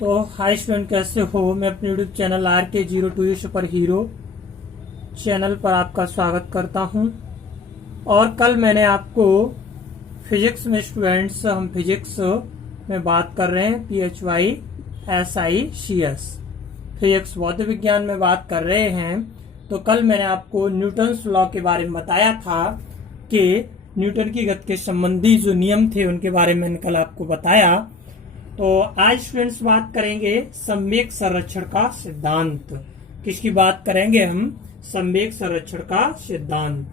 तो hi student, कैसे हो। मैं अपने YouTube channel RK02 super hero channel पर आपका स्वागत करता हूं। और कल मैंने आपको फिजिक्स में स्टूडेंट्स, हम फिजिक्स में बात कर रहे हैं PHYSICS, फिजिक्स भौतिक विज्ञान में बात कर रहे हैं। तो कल मैंने आपको न्यूटन्स लॉ के बारे में बताया था कि न्यूटन की गति के संबंधी जो नियम थे उनके बारे में मैंने कल आपको बताया। तो आज स्टूडेंट्स बात करेंगे संवेग संरक्षण का सिद्धांत। किसकी बात करेंगे हम? संवेग संरक्षण का सिद्धांत।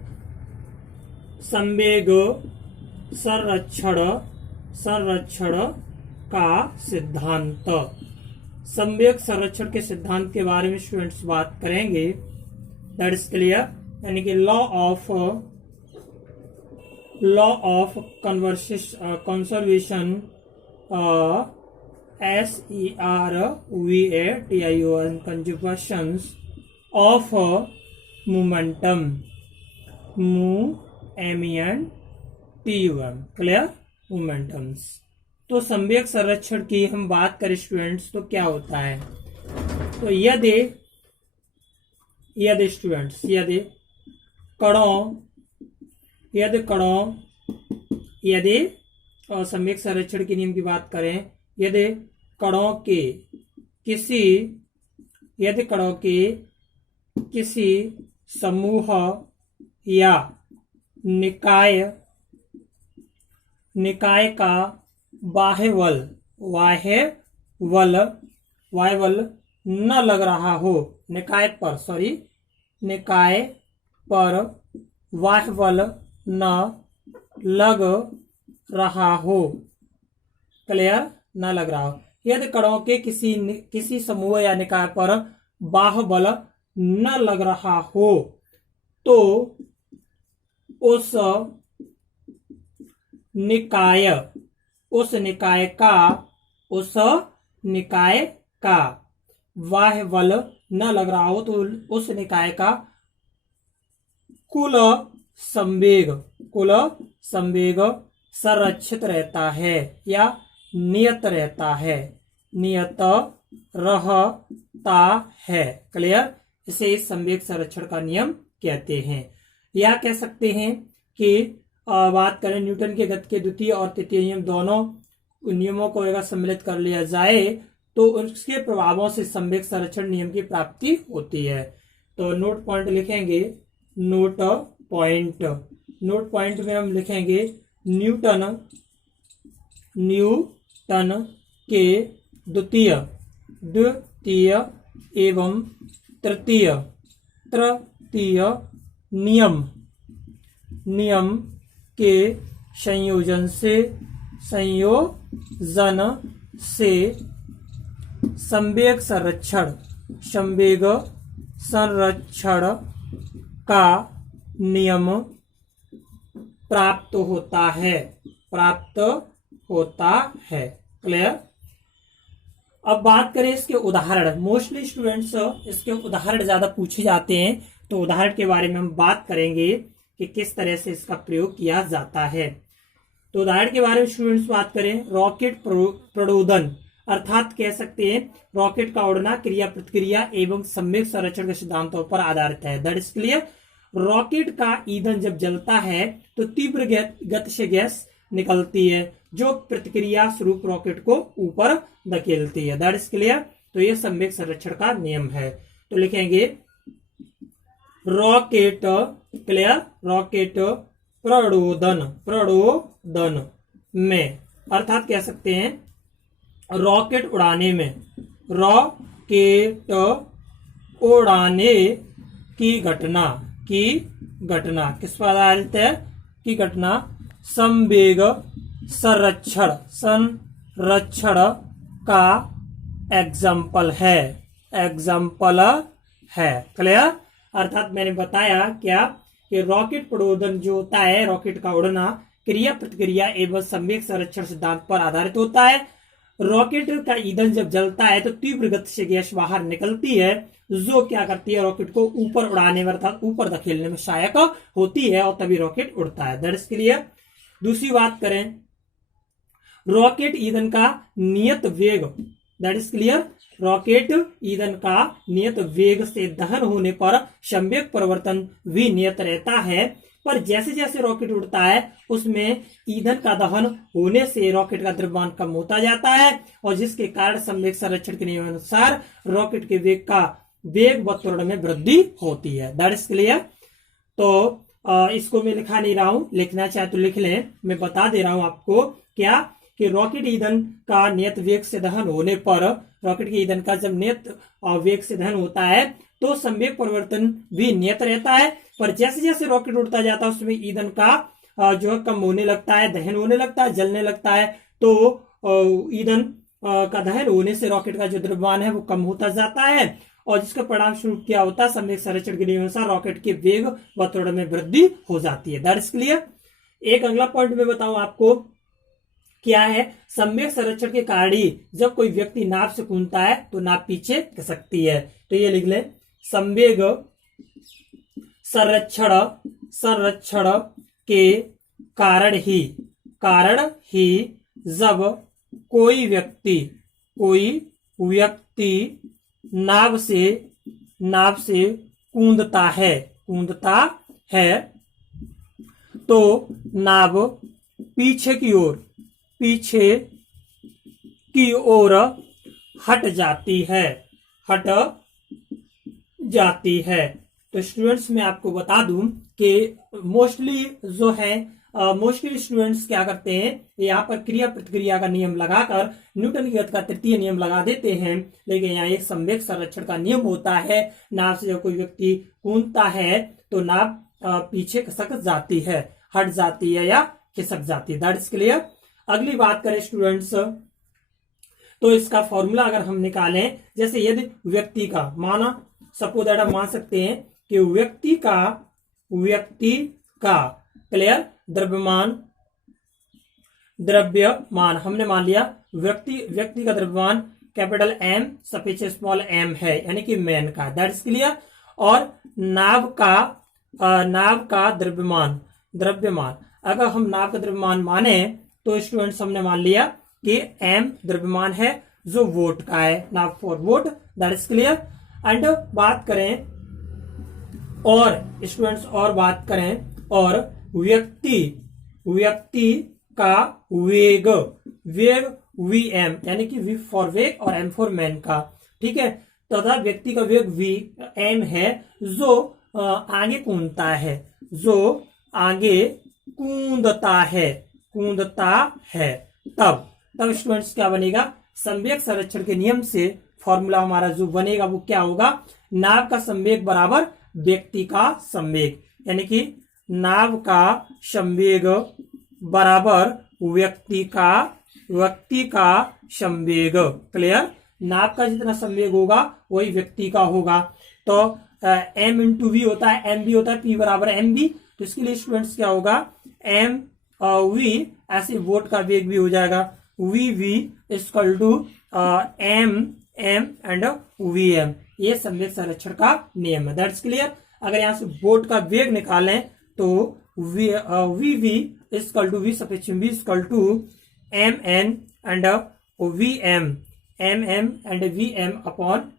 संवेग संरक्षण का सिद्धांत। संवेग संरक्षण के सिद्धांत के बारे में स्टूडेंट्स बात करेंगे। That is clear. यानी कि law of conservation SERVATION conservations of momentum MOMENTUM clear, momentums. तो संवेग संरक्षण की हम बात करें स्टूडेंट्स तो क्या होता है? तो यदि स्टूडेंट्स यदि संवेग संरक्षण के नियम की बात करें, यदि कणों के किसी समूह या निकाय का बाह्य बल न लग रहा हो, निकाय पर बाह्य बल न लग रहा हो, क्लियर, न लग रहा हो। यदि कणों के किसी समूह या निकाय पर बाह्य बल न लग रहा हो तो उस निकाय का बाह्य बल न लग रहा हो तो उस निकाय का कुल संवेग संरक्षित रहता है या नियत रहता है, क्लियर। इसे संवेग संरक्षण का नियम कहते हैं। या कह सकते हैं कि बात करें न्यूटन के गति के द्वितीय और तृतीय नियम, दोनों नियमों को अगर सम्मिलित कर लिया जाए तो उसके प्रभावों से संवेग संरक्षण नियम की प्राप्ति होती है। तो नोट पॉइंट लिखेंगे। नोट पॉइंट में हम लिखेंगे न्यूटन के द्वितीय एवं तृतीय नियम के संयोजन से संवेग संरक्षण का नियम प्राप्त होता है, क्लियर। अब बात करें इसके उदाहरण। मोस्टली स्टूडेंट्स इसके उदाहरण ज्यादा पूछे जाते हैं, तो उदाहरण के बारे में हम बात करेंगे कि किस तरह से इसका प्रयोग किया जाता है। तो उदाहरण के बारे में स्टूडेंट्स बात करें, रॉकेट प्रणोदन, अर्थात कह सकते हैं रॉकेट का उड़ना क्रिया प्रतिक्रिया एवं संवेग संरक्षण के सिद्धांतों पर आधारित है। That is clear. रॉकेट का ईंधन जब जलता है तो तीव्र गति से गैस निकलती है जो प्रतिक्रिया स्वरूप रॉकेट को ऊपर धकेलती है। That is clear. तो यह संवेग संरक्षण का नियम है। तो लिखेंगे रॉकेट, क्लियर, रॉकेट प्रणोदन में, अर्थात कह सकते हैं रॉकेट उड़ाने की घटना किस पर आधारित है? की घटना संवेग संरक्षण का एग्जाम्पल है, क्लियर। अर्थात मैंने बताया क्या कि रॉकेट प्रणोदन जो होता है, रॉकेट का उड़ना क्रिया प्रतिक्रिया एवं संवेग संरक्षण सिद्धांत पर आधारित होता है। रॉकेट का ईंधन जब जलता है तो तीव्र गति से गैस बाहर निकलती है जो क्या करती है, रॉकेट को ऊपर उड़ाने में अर्थात ऊपर धकेलने में सहायक होती है और तभी रॉकेट उड़ता है। That is clear. दूसरी बात करें, रॉकेट ईंधन का नियत वेग दैट इज क्लियर। रॉकेट ईंधन का नियत वेग से दहन होने पर संवेग परिवर्तन भी नियत रहता है, पर जैसे जैसे रॉकेट उड़ता है उसमें ईंधन का दहन होने से रॉकेट का द्रव्यमान कम होता जाता है, और जिसके कारण संवेग संरक्षण के नियमानुसार रॉकेट के वेग व त्वरण में वृद्धि होती है। That is clear. तो इसको मैं लिखा नहीं रहा हूं, लिखना चाहे तो लिख लें, मैं बता दे रहा हूं आपको क्या कि रॉकेट ईंधन का नियत वेग से दहन होने पर, रॉकेट के ईंधन का जब नियत वेग से दहन होता है तो संवेग परिवर्तन भी नियत रहता है, पर जैसे जैसे रॉकेट उड़ता जाता है उसमें ईंधन का जो है कम होने लगता है, दहन होने लगता है, जलने लगता है। तो ईंधन का दहन होने से रॉकेट का जो द्रव्यमान है वो कम होता जाता है, और जिसका परिणाम स्वरूप क्या होता है, संवेग संरक्षण के नियमानुसार रॉकेट के वेग व त्वरण में वृद्धि हो जाती है। That is clear. एक अगला पॉइंट में बताऊं आपको क्या है, संवेग संरक्षण के कारण ही जब कोई व्यक्ति नाव से कूदता है तो नाव पीछे खिसकती है। तो ये लिख ले, संवेग संरक्षण के कारण ही जब कोई व्यक्ति नाव से कूदता है तो नाव पीछे की ओर हट जाती है। तो स्टूडेंट्स मैं आपको बता दूं कि मोस्टली स्टूडेंट्स क्या करते हैं, यहाँ पर क्रिया प्रतिक्रिया का नियम लगाकर न्यूटन की गति का तृतीय नियम लगा देते हैं, लेकिन यहाँ एक संवेग संरक्षण का नियम होता है। नाव से जब कोई व्यक्ति कूदता है तो नाव पीछे खिसक जाती है, हट जाती है या खिसक जाती है। That is clear. अगली बात करें स्टूडेंट्स, तो इसका फॉर्मूला अगर हम निकालें, जैसे यदि व्यक्ति का सपोज दैट हम मान सकते हैं कि व्यक्ति का क्लियर द्रव्यमान हमने मान लिया, व्यक्ति का द्रव्यमान capital M suffix small M है, यानी कि मैन का। That is clear. और नाव का द्रव्यमान अगर हम नाव का द्रव्यमान माने तो स्टूडेंट्स हमने मान लिया कि एम द्रव्यमान है जो वोट का है, now for vote. That is clear. And बात करें और व्यक्ति का वेग वी एम, यानी कि वी फॉर वेग और एम फॉर मैन का, ठीक है। तथा व्यक्ति का वेग वी एम है जो आगे कूदता है, तब स्टूडेंट्स क्या बनेगा, संवेग संरक्षण के नियम से फॉर्मूला हमारा जो बनेगा वो क्या होगा, नाव का संवेग बराबर व्यक्ति का संवेग, यानी कि नाव का संवेग बराबर व्यक्ति का संवेग। क्लियर। नाव का जितना संवेग होगा वही व्यक्ति का होगा। तो एम इंटू वी होता है, एम बी होता है, पी बराबर एम बी। तो इसके लिए स्टूडेंट्स क्या होगा, एम वी, ऐसे वोट का वेग भी हो जाएगा, V equal to M and V M. ये संवेग संरक्षण का नियम है। That's clear. अगर यहां से वोट का वेग निकालें तो V equal to V suffix V equal to M N and V M and V M upon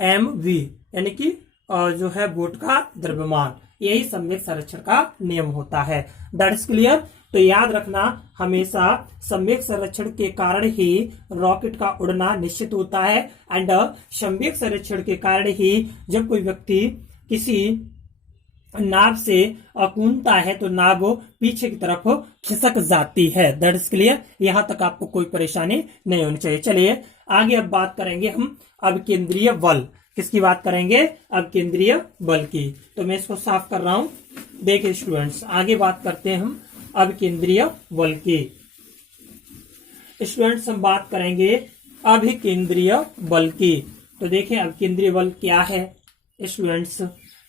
M V, यानी कि जो है वोट का द्रव्यमान। यही संवेग संरक्षण का नियम होता है। That is clear. तो याद रखना, हमेशा संवेग संरक्षण के कारण ही रॉकेट का उड़ना निश्चित होता है, एंड संवेग संरक्षण के कारण ही जब कोई व्यक्ति किसी नाव से कूदता है तो नाव पीछे की तरफ खिसक जाती है। That is clear. यहां तक आपको कोई परेशानी नहीं होनी चाहिए। चलिए आगे अब बात करेंगे हम अब केंद्रीय बल। किसकी बात करेंगे, अब केंद्रीय बल की। तो मैं इसको साफ कर रहा हूं। देखिए स्टूडेंट्स, आगे बात करते हैं हम अब केंद्रीय बल की। स्टूडेंट्स हम बात करेंगे अभिकेंद्रीय बल की। तो देखें अब केंद्रीय बल क्या है। स्टूडेंट्स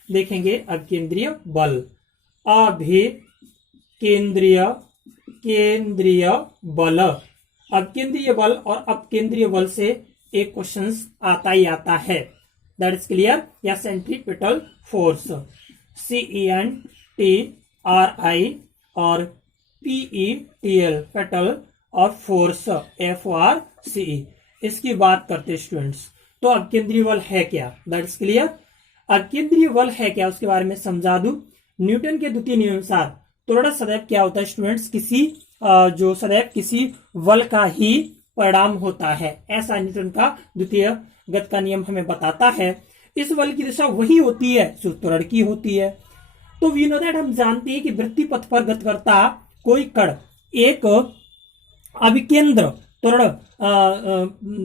देखेंगे अब केंद्रीय बल, केंद्रीय बल। अब केंद्रीय बल और अब केंद्रीय बल से एक क्वेश्चन आता ही आता है। That is clear. या सेंट्रीपिटल फोर्स, CENTRI और PETL पेटल और फोर्स FRCE। इसकी बात करते हैं स्टूडेंट्स। तो अब केंद्रीय बल है क्या, दैट इज क्लियर। अब केंद्रीय बल है क्या उसके बारे में समझा दूं। न्यूटन के द्वितीय नियम अनुसार त्वरण सदैव क्या होता है स्टूडेंट्स, किसी जो सदैव किसी बल का ही परिणाम होता है, ऐसा न्यूटन का द्वितीय गति का नियम हमें बताता है। इस बल की दिशा वही होती है जो त्वरण की होती है। तो वी नो दैट, हम जानते हैं कि वृत्तीय पथ पर गति करता कोई कण एक अभिकेंद्र त्वरण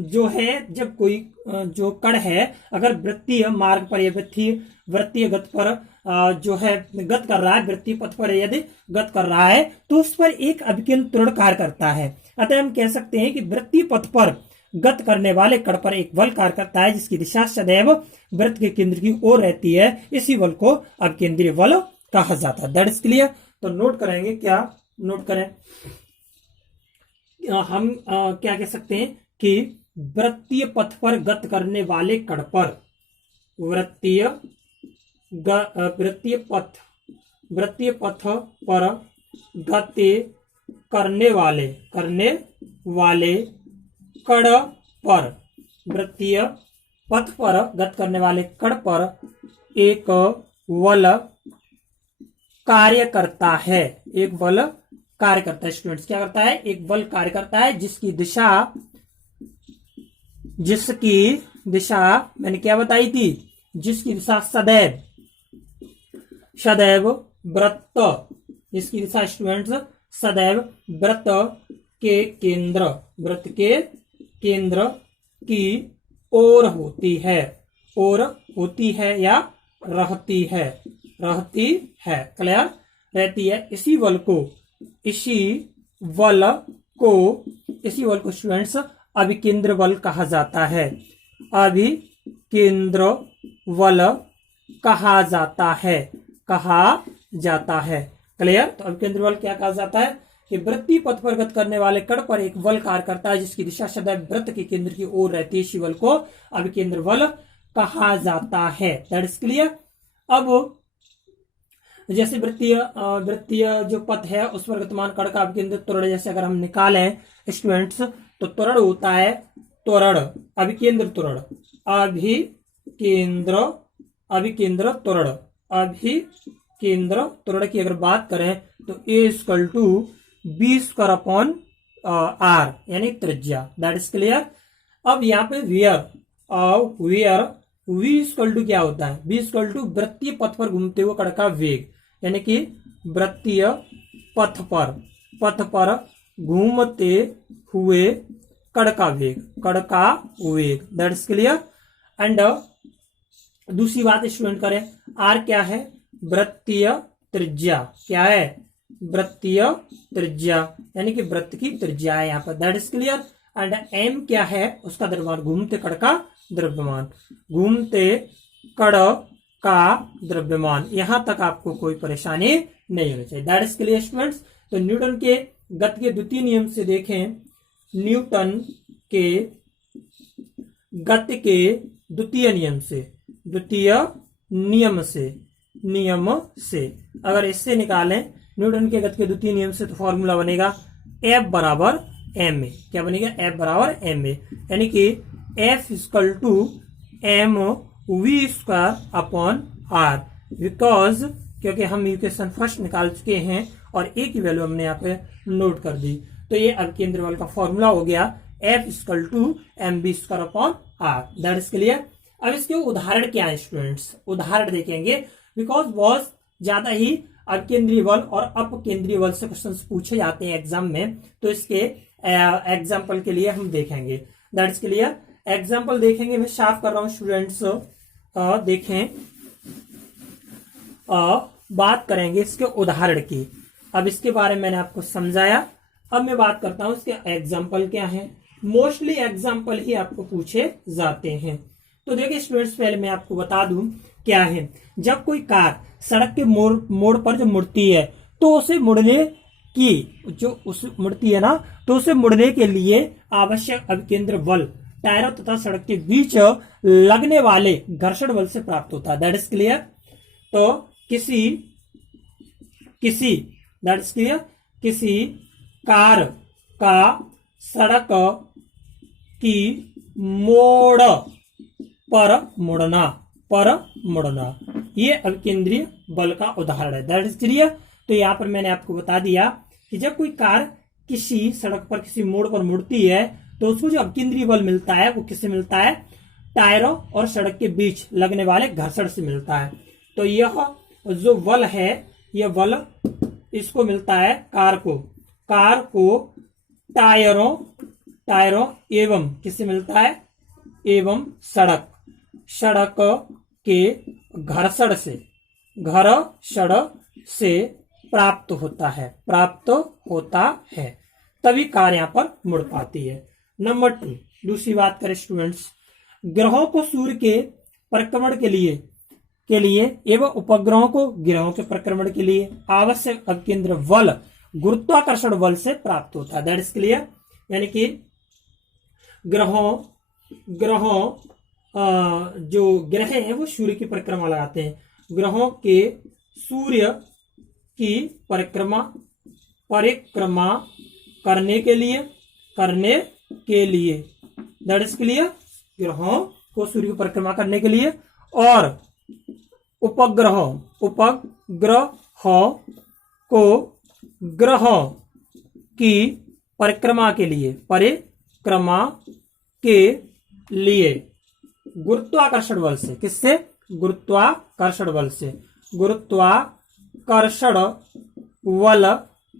जो है, जब कोई जो कण है अगर वृत्तीय मार्ग पर या वृत्तीय गति पर जो है गति कर रहा है, वृत्तीय पथ पर यदि गति कर रहा है तो उस पर एक अभिकेंद्र त्वरण कार्य करता है। अतः हम कह सकते हैं कि वृत्तीय पथ पर गति करने वाले कण पर एक बल कार्य करता है जिसकी दिशा सदैव वृत्त के केंद्र की ओर रहती है। इसी बल को अभिकेंद्रीय बल कहा जाता है। That is clear. तो नोट करेंगे, क्या नोट करें, हम क्या कह सकते हैं कि वृत्तीय पथ पर गति करने वाले कण पर वृत्तीय पथ पर गति करने वाले कण पर वृत्तीय पथ पर गति करने वाले कण पर एक बल कार्य करता है। एक बल कार्य करता है स्टूडेंट्स, क्या करता है, एक बल कार्य करता है जिसकी दिशा मैंने क्या बताई थी, जिसकी दिशा सदैव वृत्त, जिसकी दिशा स्टूडेंट्स सदैव वृत्त के केंद्र की ओर होती है या रहती है, क्लियर, रहती है। इसी बल को स्टूडेंट्स अभिकेंद्र बल कहा जाता है। अभिकेंद्र बल कहा जाता है, क्लियर। तो अभिकेंद्र बल क्या कहा जाता है कि वृत्तीय पथ पर गति करने वाले कण पर एक बल कार्य करता है जिसकी दिशा सदैव वृत्त के केंद्र की ओर रहती है। इसी बल को अभिकेंद्र बल कहा जाता है। That is clear. अब जैसे वृत्तीय जो पथ है उस पर गतिमान कण का अभिकेंद्र त्वरण जैसे अगर हम निकालें स्टूडेंट्स, तो त्वरण होता है अभिकेंद्र त्वरण की अगर बात करें तो A=B² यानी त्रिज्या। That is clear. अब यहाँ पे वियर V= क्या होता है, V= वृत्तीय पथ पर घूमते हुए कण का वेग, यानी कि वृत्तीय पथ पर घूमते हुए कण का वेग, दैट इज क्लियर। एंड दूसरी बात स्टूडेंट करें, R क्या है, वृत्तीय त्रिज्या, क्या है, वृत्तीय त्रिज्या, यानी कि वृत्त की त्रिज्या है यहाँ पर। That is clear. And M क्या है, उसका द्रव्यमान, घूमते कण का द्रव्यमान, यहां तक आपको कोई परेशानी नहीं होनी चाहिए। That is clear students. तो न्यूटन के गति के द्वितीय नियम से देखें, न्यूटन के गति के द्वितीय नियम से अगर इससे निकालें न्यूटन के गति के द्वितीय नियम से, तो फॉर्मूला बनेगा F बराबर ma। क्या बनेगा, F बराबर ma, यानी कि F=mv² R, बिकॉज क्योंकि हम इक्वेशन फर्स्ट निकाल चुके हैं और एक ही वैल्यू हमने यहाँ पे नोट कर दी। तो ये अभिकेंद्र बल का फॉर्मूला हो गया F=mv² R। That is clear. अब इसके उदाहरण क्या है स्टूडेंट्स, उदाहरण देखेंगे, बिकॉज बहुत ज्यादा ही अकेंद्रीय बल और अपकेंद्रीय बल से क्वेश्चन पूछे जाते हैं एग्जाम में। तो इसके एग्जाम्पल के लिए हम देखेंगे। That is clear. एग्जाम्पल देखेंगे, मैं साफ कर रहा हूं स्टूडेंट्स, देखें, बात करेंगे इसके उदाहरण की। अब इसके बारे में मैंने आपको समझाया, अब मैं बात करता हूं इसके एग्जाम्पल क्या है। मोस्टली एग्जाम्पल ही आपको पूछे जाते हैं। तो देखिए स्टूडेंट्स, पहले मैं आपको बता दूं क्या है। जब कोई कार सड़क के मोड़ पर जब मुड़ती है तो उसे मुड़ने के लिए आवश्यक अभिकेंद्र बल टायरों तथा सड़क के बीच लगने वाले घर्षण बल से प्राप्त होता है। That is clear. तो किसी कार का सड़क की मोड़ पर मुड़ना, ये अभिकेंद्रीय बल का उदाहरण है। That is clear. तो यहाँ पर मैंने आपको बता दिया कि जब कोई कार किसी सड़क पर किसी मोड़ पर मुड़ती है तो उसको जो अभिकेंद्रीय बल मिलता है वो किससे मिलता है? टायरों और सड़क के बीच लगने वाले घर्षण से मिलता है। तो यह जो बल है, यह बल इसको मिलता है कार को टायरों एवं किससे मिलता है? एवं सड़क के घर्षण से प्राप्त होता है तभी कार यहाँ पर मुड़ पाती है। नंबर 2, दूसरी बात करें स्टूडेंट्स, ग्रहों को सूर्य के परिक्रमण के लिए एवं उपग्रहों को ग्रहों के परिक्रमण के लिए आवश्यक अभिकेंद्र बल गुरुत्वाकर्षण बल से प्राप्त होता है। That is clear. यानी कि ग्रहों जो ग्रह हैं वो सूर्य की परिक्रमा लगाते हैं। ग्रहों के सूर्य की परिक्रमा करने के लिए दैट इज क्लियर। ग्रहों को सूर्य की परिक्रमा करने के लिए और उपग्रहों को ग्रहों की परिक्रमा के लिए गुरुत्वाकर्षण बल से, किससे? गुरुत्वाकर्षण बल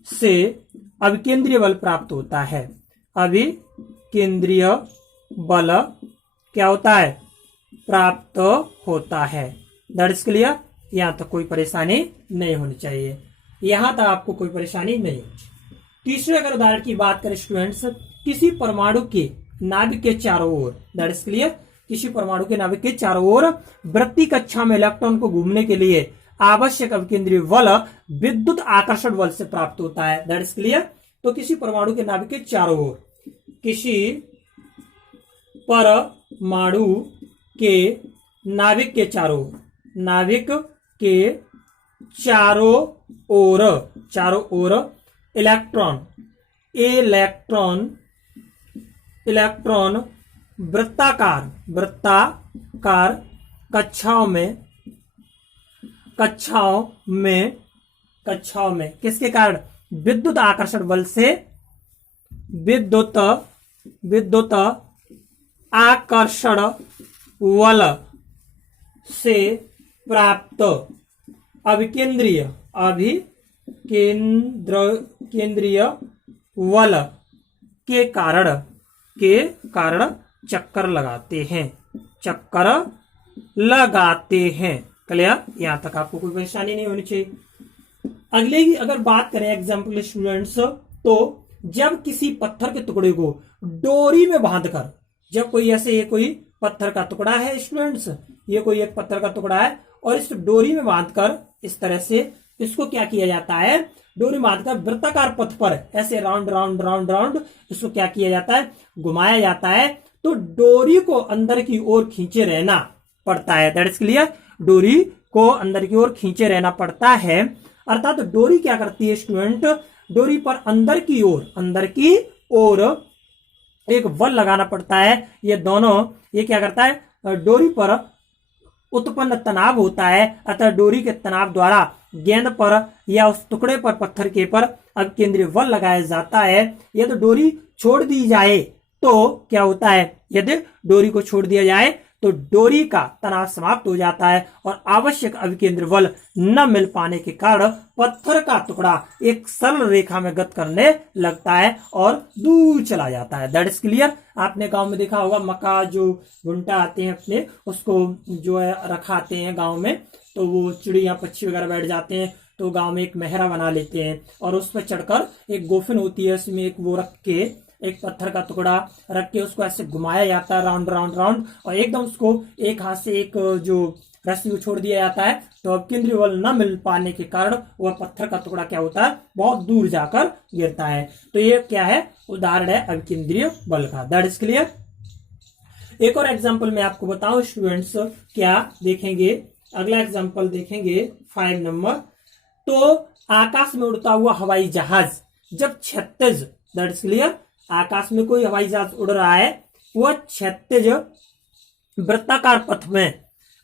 से अभिकेंद्रीय बल प्राप्त होता है। अभिकेंद्रीय बल क्या होता है? प्राप्त होता है। That is clear. यहां तक कोई परेशानी नहीं होनी चाहिए, यहां तक आपको कोई परेशानी नहीं होनी। तीसरे अगर उदाहरण की बात करें स्टूडेंट्स, किसी परमाणु के नाभिक के चारों ओर, दैट इज क्लियर, किसी परमाणु के नाभिक के चारों ओर वृत्तीय कक्षा में इलेक्ट्रॉन को घूमने के लिए आवश्यक अभिकेंद्रीय बल विद्युत आकर्षण बल से प्राप्त होता है। That is clear. तो किसी परमाणु के नाभिक के चारों ओर, किसी परमाणु के नाभिक के चारों ओर इलेक्ट्रॉन वृत्ताकार कक्षाओं में किसके कारण? विद्युत आकर्षण बल से, विद्युत आकर्षण बल से प्राप्त अभिकेंद्रीय बल के कारण चक्कर लगाते हैं। क्लियर। यहां तक आपको कोई परेशानी नहीं होनी चाहिए। अगले की अगर बात करें एग्जाम्पल स्टूडेंट्स, तो जब किसी पत्थर के टुकड़े को डोरी में बांधकर, जब कोई ऐसे ये कोई पत्थर का टुकड़ा है स्टूडेंट्स, ये कोई एक पत्थर का टुकड़ा है और इस डोरी में बांधकर इस तरह से इसको क्या किया जाता है? डोरी बांधकर वृत्ताकार पथ पर ऐसे राउंड इसको क्या किया जाता है? घुमाया जाता है। तो डोरी को अंदर की ओर खींचे रहना पड़ता है। That is clear. डोरी को अंदर की ओर खींचे रहना पड़ता है, अर्थात डोरी क्या करती है स्टूडेंट? डोरी पर अंदर की ओर एक बल लगाना पड़ता है। ये क्या करता है? डोरी पर उत्पन्न तनाव होता है, अतः डोरी के तनाव द्वारा गेंद पर या उस टुकड़े पर, पत्थर के पर अभिकेंद्रीय बल लगाया जाता है। यदि डोरी छोड़ दी जाए तो क्या होता है? यदि डोरी को छोड़ दिया जाए तो डोरी का तनाव समाप्त हो जाता है और आवश्यक अभिकेंद्र बल न मिल पाने के कारण पत्थर का टुकड़ा एक सरल रेखा में गत करने लगता है और दूर चला जाता है। That is clear. आपने गांव में देखा होगा, मक्का जो भुट्टा आते हैं अपने, उसको जो है रखाते हैं गांव में, तो वो चिड़िया पक्षी वगैरह बैठ जाते हैं, तो गांव में एक मेहरा बना लेते हैं और उस पर चढ़कर एक गोफिन होती है, उसमें एक वो रख के, एक पत्थर का टुकड़ा रख के उसको ऐसे घुमाया जाता है राउंड और एकदम उसको एक हाथ से एक जो रस्सी को छोड़ दिया जाता है, तो अब केंद्रीय बल न मिल पाने के कारण वह पत्थर का टुकड़ा क्या होता है? बहुत दूर जाकर गिरता है। तो ये क्या है? उदाहरण है अभिकेंद्रीय बल का। That is clear. एक और एग्जाम्पल मैं आपको बताऊं स्टूडेंट्स, क्या देखेंगे? अगला एग्जाम्पल देखेंगे 5 नंबर। तो आकाश में उड़ता हुआ हवाई जहाज जब क्षैतिज दैट इज क्लियर। आकाश में कोई हवाई जहाज उड़ रहा है, वह क्षैतिज वृत्ताकार पथ में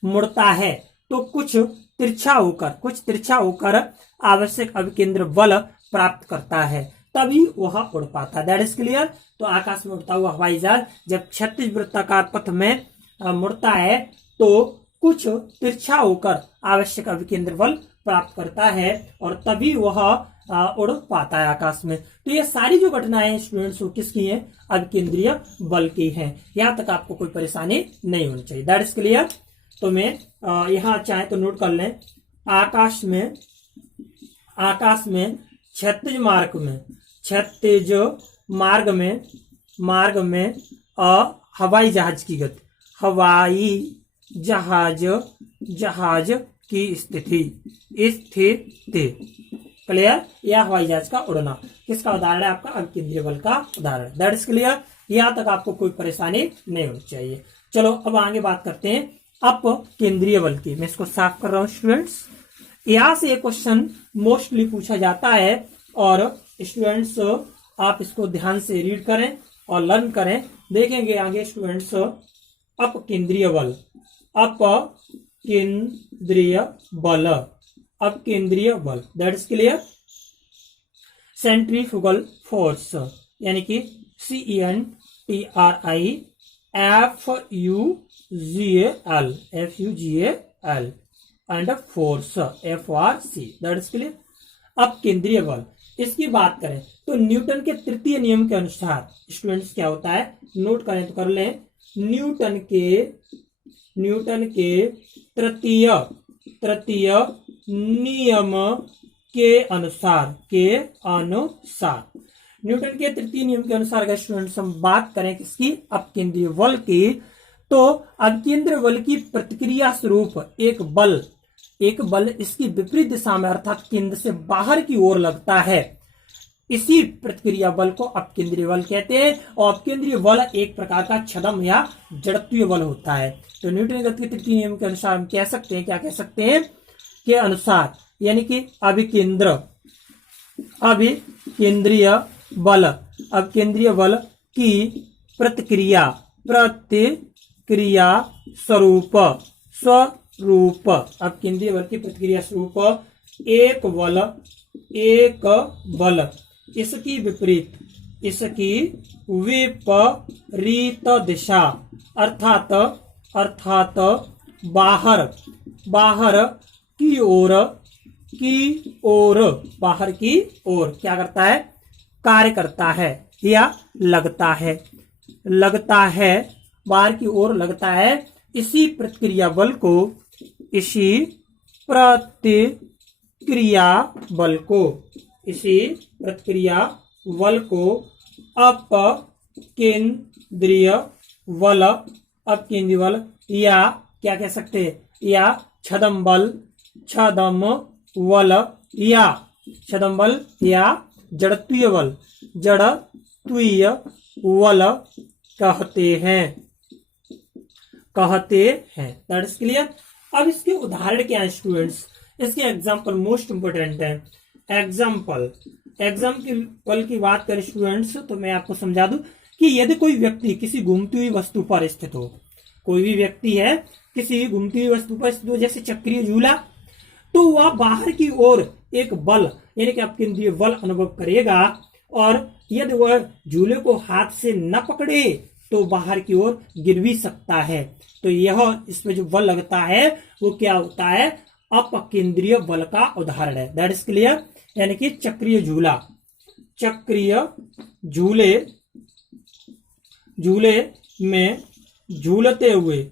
मुड़ता है तो कुछ तिरछा होकर आवश्यक अभिकेंद्र बल प्राप्त करता है, तभी वह उड़ पाता है। That is clear. तो आकाश में उड़ता हुआ हवाई जहाज जब क्षैतिज वृत्ताकार पथ में मुड़ता है तो कुछ तिरछा होकर आवश्यक अभिकेंद्र बल प्राप्त करता है और तभी वह उड़ पाता है आकाश में। तो ये सारी जो घटनाएं हैं स्टूडेंट्स वो किसकी हैं? अभिकेंद्रीय बल की हैं। यहां तक आपको कोई परेशानी नहीं होनी चाहिए। That is clear. तो मैं यहां चाहे तो नोट कर लें, आकाश में क्षैतिज मार्ग में हवाई जहाज की गति, हवाई जहाज की स्थिति क्लियर, या हवाई जहाज का उड़ना किसका उदाहरण है? आपका अभिकेंद्रीय बल का उदाहरण। That is clear. यहां तक आपको कोई परेशानी नहीं होनी चाहिए। चलो अब आगे बात करते हैं अपकेंद्रीय बल की। मैं इसको साफ कर रहा हूं स्टूडेंट्स। यहां से एक क्वेश्चन मोस्टली पूछा जाता है और स्टूडेंट्स आप इसको ध्यान से रीड करें और लर्न करें। देखेंगे आगे स्टूडेंट्स अपकेंद्रीय बल that is clear. Centrifugal force यानी कि CENTRIFUGAL and force FRC that is clear. अपकेंद्रीय बल इसकी बात करें तो न्यूटन के तृतीय नियम के अनुसार स्टूडेंट्स क्या होता है? नोट करें तो कर लें। न्यूटन के तृतीय नियम के अनुसार न्यूटन के तृतीय नियम के अनुसार अगर स्टूडेंट्स हम बात करें किसकी? अपकेंद्रीय बल की, तो अपकेंद्रीय बल की प्रतिक्रिया स्वरूप एक बल इसकी विपरीत दिशा में अर्थात केंद्र से बाहर की ओर लगता है। इसी प्रतिक्रिया बल को अपकेंद्रीय बल कहते हैं और अपकेंद्रीय बल एक प्रकार का छद्म या जड़त्वीय बल होता है। तो न्यूटन के तृतीय नियम के अनुसार हम कह सकते हैं, क्या कह सकते हैं के अनुसार, यानी कि अपकेंद्रीय बल की प्रतिक्रिया स्वरूप अपकेंद्रीय बल की प्रतिक्रिया स्वरूप एक बल इसकी विपरीत दिशा अर्थात बाहर की ओर क्या करता है? कार्य करता है या लगता है बाहर की ओर लगता है। इसी प्रतिक्रिया बल को अपकेंद्रीय बल या क्या कह सकते हैं? या छद्म बल या जड़त्वीय बल कहते हैं। That is clear. अब इसके उदाहरण क्या है स्टूडेंट्स? इसके एग्जांपल मोस्ट इंपोर्टेंट है। एग्जांपल की बात करें स्टूडेंट्स तो मैं आपको समझा दूं कि यदि कोई व्यक्ति किसी घूमती हुई वस्तु पर स्थित हो, कोई भी व्यक्ति है किसी घूमती हुई वस्तु पर स्थित हो जैसे चक्रीय झूला, तो वह बाहर की ओर एक बल यानी कि अपकेंद्रीय बल अनुभव करेगा और यदि वह झूले को हाथ से न पकड़े तो बाहर की ओर गिर भी सकता है। तो यह इसमें जो बल लगता है वो क्या होता है? अपकेंद्रीय बल का उदाहरण है। That is clear. यानी कि चक्रीय झूले में झूलते हुए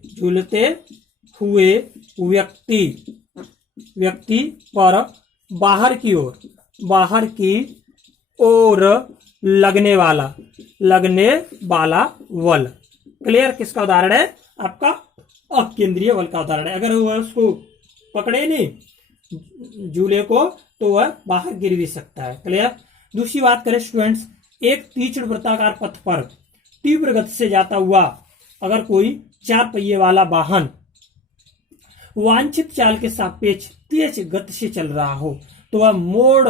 व्यक्ति पर बाहर की ओर लगने वाला बल क्लियर किसका उदाहरण है? आपका अपकेंद्रीय बल का उदाहरण है। अगर वह उसको पकड़े नहीं झूले को तो वह बाहर गिर भी सकता है। क्लियर। दूसरी बात करें स्टूडेंट्स, एक तीक्ष्ण वृत्ताकार पथ पर तीव्र गति से जाता हुआ अगर कोई 4 पहिए वाला वाहन वांछित चाल के सापेक्ष तेज गति से चल रहा हो तो वह मोड़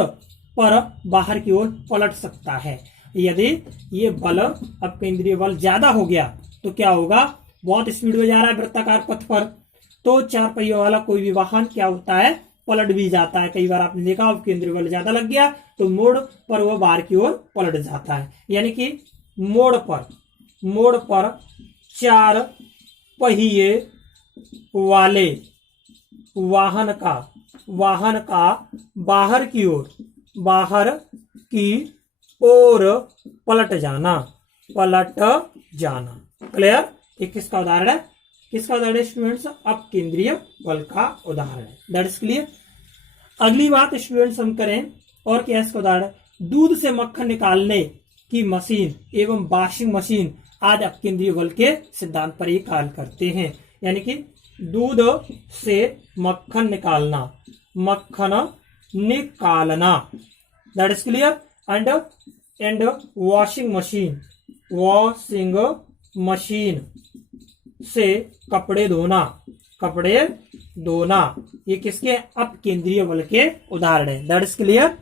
पर बाहर की ओर पलट सकता है। यदि ये बल अब केंद्रीय बल ज्यादा हो गया तो क्या होगा, बहुत स्पीड में जा रहा है वृत्ताकार पथ पर, तो चार पहियों वाला कोई भी वाहन क्या होता है, पलट भी जाता है। कई बार आपने देखा अब केंद्रीय बल ज्यादा लग गया तो मोड़ पर वह बाहर की ओर पलट जाता है। यानी कि मोड़ पर चार पहिए वाले वाहन का बाहर की ओर पलट जाना। क्लियर? ये किसका उदाहरण है? स्टूडेंट्स? अब केंद्रीय बल का उदाहरण है। That is clear. अगली बात स्टूडेंट्स हम करें और क्या इसका उदाहरण, दूध से मक्खन निकालने की मशीन एवं वॉशिंग मशीन आदि केंद्रीय बल के सिद्धांत पर ही कार्य करते हैं। यानी कि दूध से मक्खन निकालना, that is clear. And washing machine से कपड़े धोना, ये किसके, अब केंद्रीय बल के उदाहरण है। That is clear.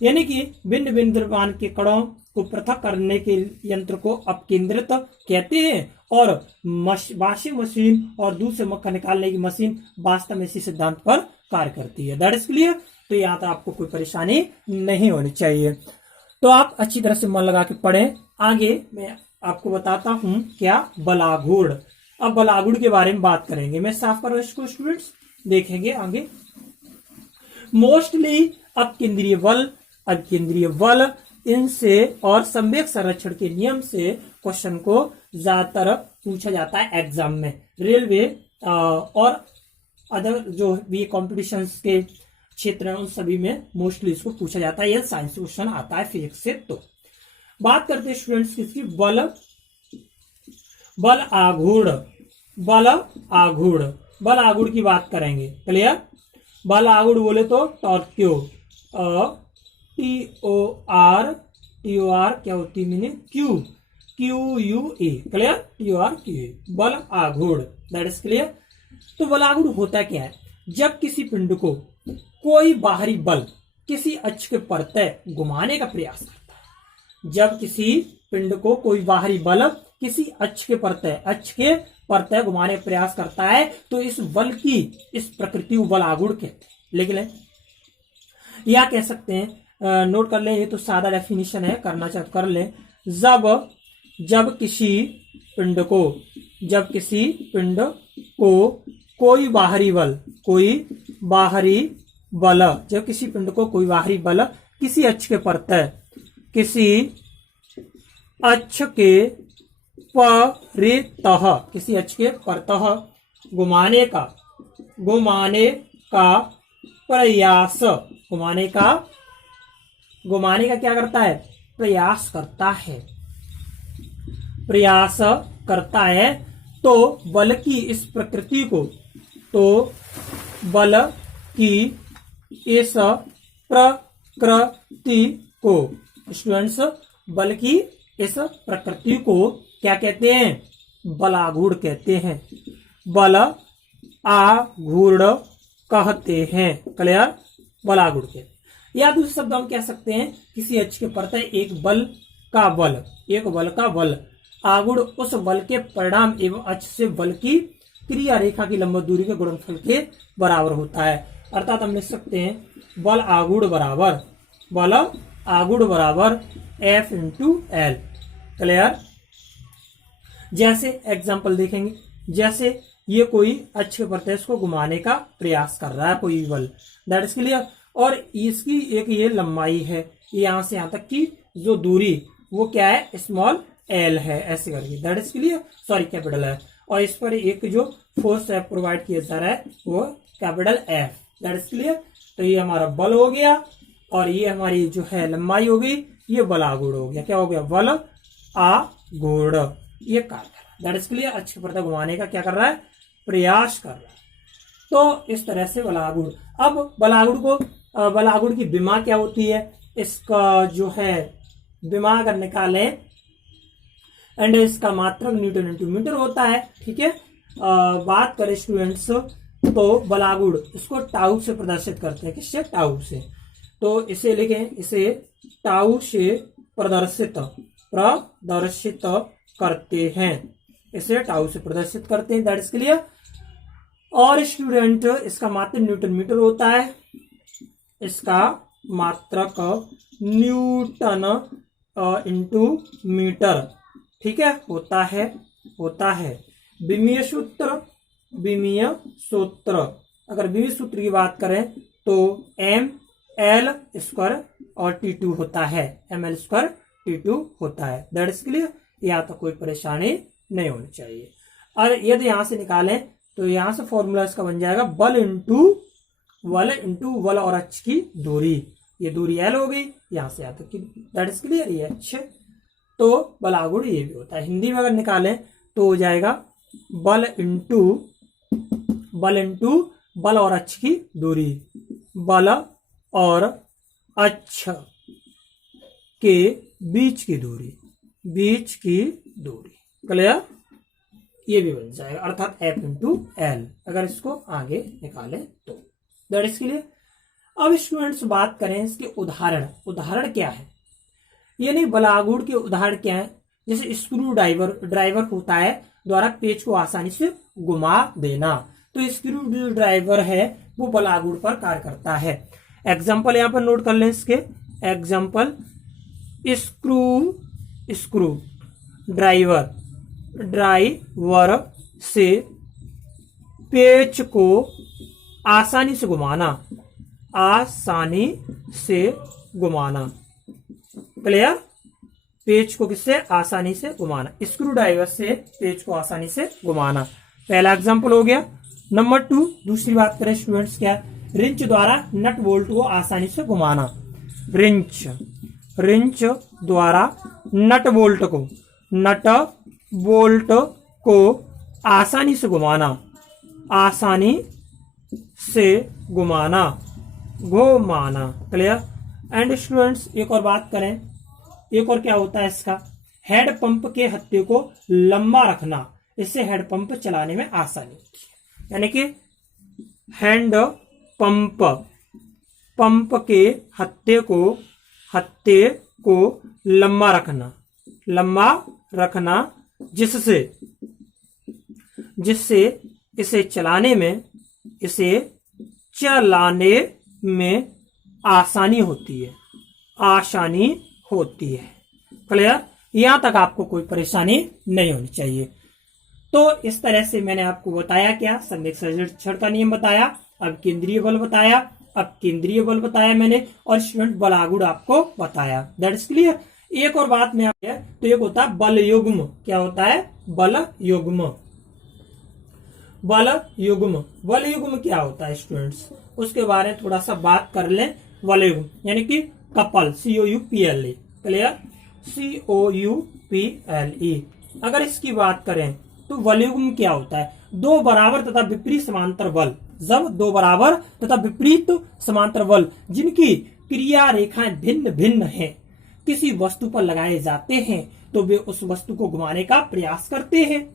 यानी कि भिन्न भिन्न द्रव्यमान के कणों को पृथक करने के यंत्र को अपकेंद्रित कहते हैं और वॉशिंग मशीन और दूध से मक्खन निकालने की मशीन वास्तव में इसी सिद्धांत पर कार्य करती है। That is clear. तो यहाँ तक आपको कोई परेशानी नहीं होनी चाहिए। तो आप अच्छी तरह से मन लगा के पढ़ें। आगे मैं आपको बताता हूं क्या, बलाघूर्ण। अब बलाघूर्ण के बारे में बात करेंगे। मैं साफ कर रहा हूं इसको स्टूडेंट्स, देखेंगे आगे। मोस्टली अब केंद्रीय बल इनसे और संवेग संरक्षण के नियम से क्वेश्चन को ज्यादातर पूछा जाता है एग्जाम में। रेलवे और अदर जो भी कॉम्पिटिशन्स के क्षेत्र हैं उन सभी में मोस्टली इसको पूछा जाता है। यह साइंस क्वेश्चन आता है फिजिक्स से। तो बात करते हैं स्टूडेंट्स किसकी, बल आघूर्ण की बात करेंगे। क्लियर? बल आघूर्ण बोले तो टॉर्क्यू, TOR क्या होती है मीनिंग, QUE। क्लियर? TORQE, बल आघूर्ण। That is clear. तो बल आघूर्ण होता क्या है, जब किसी पिंड को कोई बाहरी बल किसी अक्ष के प्रत्यय घुमाने का प्रयास करता है, जब किसी पिंड को कोई बाहरी बल किसी अक्ष के प्रत्यय घुमाने का प्रयास करता है तो इस बल की इस प्रकृति को बल आघूर्ण कहते हैं। लिख लें या कह सकते हैं, नोट कर लें, ये तो सादा डेफिनेशन है, करना चाहे कर लें। जब किसी पिंड को कोई बाहरी बल जब किसी पिंड को कोई बाहरी बल किसी अक्ष के प्रत्यय घुमाने का क्या करता है, प्रयास करता है तो बल की इस प्रकृति को स्टूडेंट्स, बल की इस प्रकृति को क्या कहते हैं, बलाघूर्ण कहते हैं, बल आघूर्ण कहते हैं। क्लियर? बलाघूर्ण कहते हैं। या दूसरे शब्द हम कह सकते हैं किसी अक्ष के प्रत्यय एक बल का बल आघूर्ण उस बल के परिणाम एवं अक्ष से बल की क्रिया रेखा की लंबवत दूरी के गुणनफल के बराबर होता है। अर्थात हम लिख सकते हैं बल आघूर्ण बराबर F × L। क्लियर? जैसे एग्जांपल देखेंगे, जैसे ये कोई अक्ष के प्रत्यय को घुमाने का प्रयास कर रहा है कोई बल, दैट इज क्लियर, और इसकी एक ये लंबाई है, यहां से यहां तक की जो दूरी वो क्या है, स्मॉल l है, ऐसे करके, that is clear, sorry capital है, और इस पर एक जो फोर्स प्रोवाइड किया जा रहा है वो capital F, that is clear. तो ये हमारा बल हो गया और ये हमारी जो है लंबाई हो गई, ये बल आघूर्ण हो गया। क्या हो गया, बल आघूर्ण, ये कार्य कर रहा है, दैट इज क्लियर। अक्ष के प्रत्यय घुमाने का क्या कर रहा है, प्रयास कर रहा है। तो इस तरह से बल आघूर्ण। अब बल आघूर्ण की विमा क्या होती है, इसका जो है विमा अगर निकालें एंड इसका मात्रक न्यूटन × मीटर होता है। ठीक है, बात करें स्टूडेंट्स तो बल आघूर्ण इसको टाउ से प्रदर्शित करते हैं, किससे, टाउ से। तो इसे लिखें, इसे टाउ से प्रदर्शित प्रदर्शित करते हैं, इसे टाउ से प्रदर्शित करते हैं। That is clear. और स्टूडेंट इसका मात्रक न्यूटन मीटर होता है, इसका मात्रक न्यूटन इंटू मीटर, ठीक है, होता है। विमीय सूत्र, अगर विमीय सूत्र की बात करें तो ml स्क्वायर और T2 होता है, ml स्क्वायर T2 होता है। That is clear. यहाँ तो कोई परेशानी नहीं होनी चाहिए। और यदि यहां से निकालें तो यहां से फॉर्मूला इसका बन जाएगा बल इंटू वल और अक्ष की दूरी। ये दूरी L हो गई, यहां से यहाँ तक की। That is clear. ये अच्छे तो बल आगुण ये भी होता है। हिंदी में अगर निकालें तो हो जाएगा बल इंटू बल और अक्ष की दूरी, बल और अक्ष के बीच की दूरी, क्लियर। ये भी बन जाएगा, अर्थात F इंटू एल, अगर इसको आगे निकालें तो। That is clear. अब स्टूडेंट्स बात करें इसके उदाहरण क्या है, यानी बलागुण के उदाहरण क्या है। जैसे स्क्रू ड्राइवर होता है द्वारा पेच को आसानी से घुमा देना, तो स्क्रू जो ड्राइवर है वो बलागुण पर कार्य करता है। एग्जाम्पल यहां पर नोट कर लें इसके। एग्जाम्पल स्क्रू ड्राइवर से पेच को आसानी से घुमाना, क्लियर। पेच को किससे आसानी से घुमाना, स्क्रू ड्राइवर से पेच को आसानी से घुमाना, पहला एग्जाम्पल हो गया। नंबर 2 दूसरी बात करें स्टूडेंट्स, क्या, रिंच द्वारा नट बोल्ट को आसानी से घुमाना। रिंच द्वारा नट बोल्ट को आसानी से घुमाना, क्लियर। एंड स्टूडेंट्स एक और बात करें, एक और क्या होता है इसका, हेड पंप के हत्थे को लंबा रखना, इससे हेड पंप चलाने में आसानी होती है। यानी कि हैंड पंप के हत्थे को लंबा रखना, जिससे इसे चलाने में आसानी होती है, क्लियर। यहां तक आपको कोई परेशानी नहीं होनी चाहिए। तो इस तरह से मैंने आपको बताया, क्या, संवेग संरक्षण का नियम बताया, अब केंद्रीय बल बताया मैंने, और स्टूडेंट बलागुण आपको बताया। That is clear. एक और बात में आ गया, तो एक होता है बल युग्म। क्या होता है? बल युग्म क्या होता है स्टूडेंट्स, उसके बारे में थोड़ा सा बात कर लें। बल युग्म यानी कि कपल, COUPLE, क्लियर, COUPLE। अगर इसकी बात करें तो बल युग्म क्या होता है? दो बराबर तथा विपरीत समांतर बल, जब दो बराबर तथा विपरीत समांतर बल जिनकी क्रिया रेखाएं भिन्न भिन्न हैं किसी वस्तु पर लगाए जाते हैं तो वे उस वस्तु को घुमाने का प्रयास करते हैं।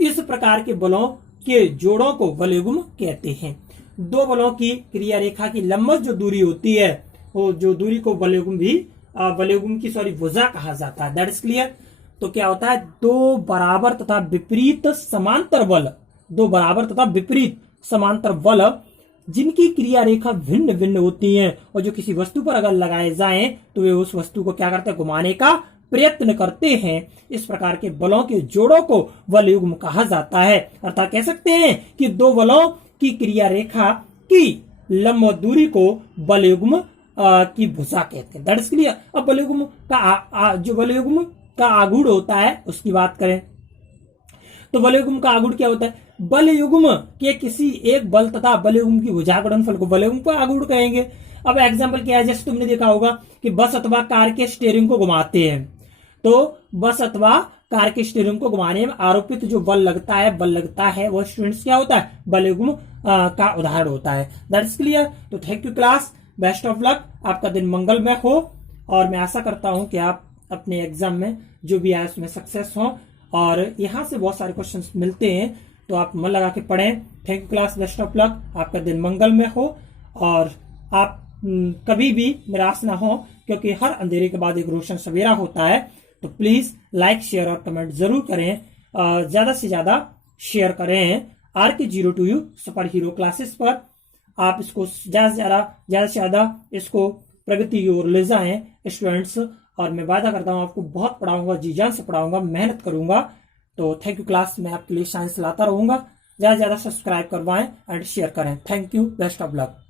इस प्रकार के बलों के जोड़ों को बल युग्म कहते हैं। दो बलों की क्रिया रेखा की लंबवत जो दूरी होती है, वो जो दूरी को बल युग्म की भुजा कहा जाता है। That is clear. तो क्या होता है? दो बराबर तथा विपरीत समांतर बल जिनकी क्रिया रेखा भिन्न भिन्न होती हैं और जो किसी वस्तु पर अगर लगाए जाएं तो वे उस वस्तु को क्या करते हैं? घुमाने का प्रयत्न करते हैं। इस प्रकार के बलों के जोड़ों को बल युग्म कहा जाता है। अर्थात कह सकते हैं कि दो बलों की क्रिया रेखा की लंबवत दूरी को बल युग्म की भुजा कहते हैं। That is clear. अब बल युग्म का जो बल युग्म का आघूर्ण होता है उसकी बात करें तो बल युग्म का आघूर्ण क्या होता है? बल युग्म के किसी एक बल तथा बल युग्म की भुजा गुणनफल को बल युग्म का आघूर्ण कहेंगे। अब एग्जांपल क्या है? जैसे तुमने देखा होगा कि बस अथवा कार के स्टीयरिंग को घुमाते हैं, तो बस अथवा कार के स्टीयरिंग को घुमाने में आरोपित जो बल लगता है वो स्टूडेंट्स क्या होता है? बल युग्म का उदाहरण होता है। That is clear. तो thank you class, best of luck, आपका दिन मंगलमय हो और मैं आशा करता हूं कि आप अपने एग्जाम में जो भी आए उसमें सक्सेस हो और यहाँ से बहुत सारे क्वेश्चंस मिलते हैं तो आप मन लगा के पढ़ें। Thank you class, best of luck, आपका दिन मंगलमय हो और आप कभी भी निराश ना हो क्योंकि हर अंधेरे के बाद एक रोशन सवेरा होता है। तो प्लीज लाइक, शेयर और कमेंट जरूर करें, ज्यादा से ज्यादा शेयर करें RK02U सुपर हीरो क्लासेस पर। आप इसको ज्यादा से ज्यादा इसको प्रगति की ओर ले जाएं स्टूडेंट्स, और मैं वादा करता हूं आपको बहुत पढ़ाऊंगा, जी जान से पढ़ाऊंगा, मेहनत करूंगा। तो थैंक यू क्लास, मैं आपके लिए साइंस लाता रहूंगा। ज्यादा से ज्यादा सब्सक्राइब करवाएं एंड शेयर करें। Thank you, best of luck.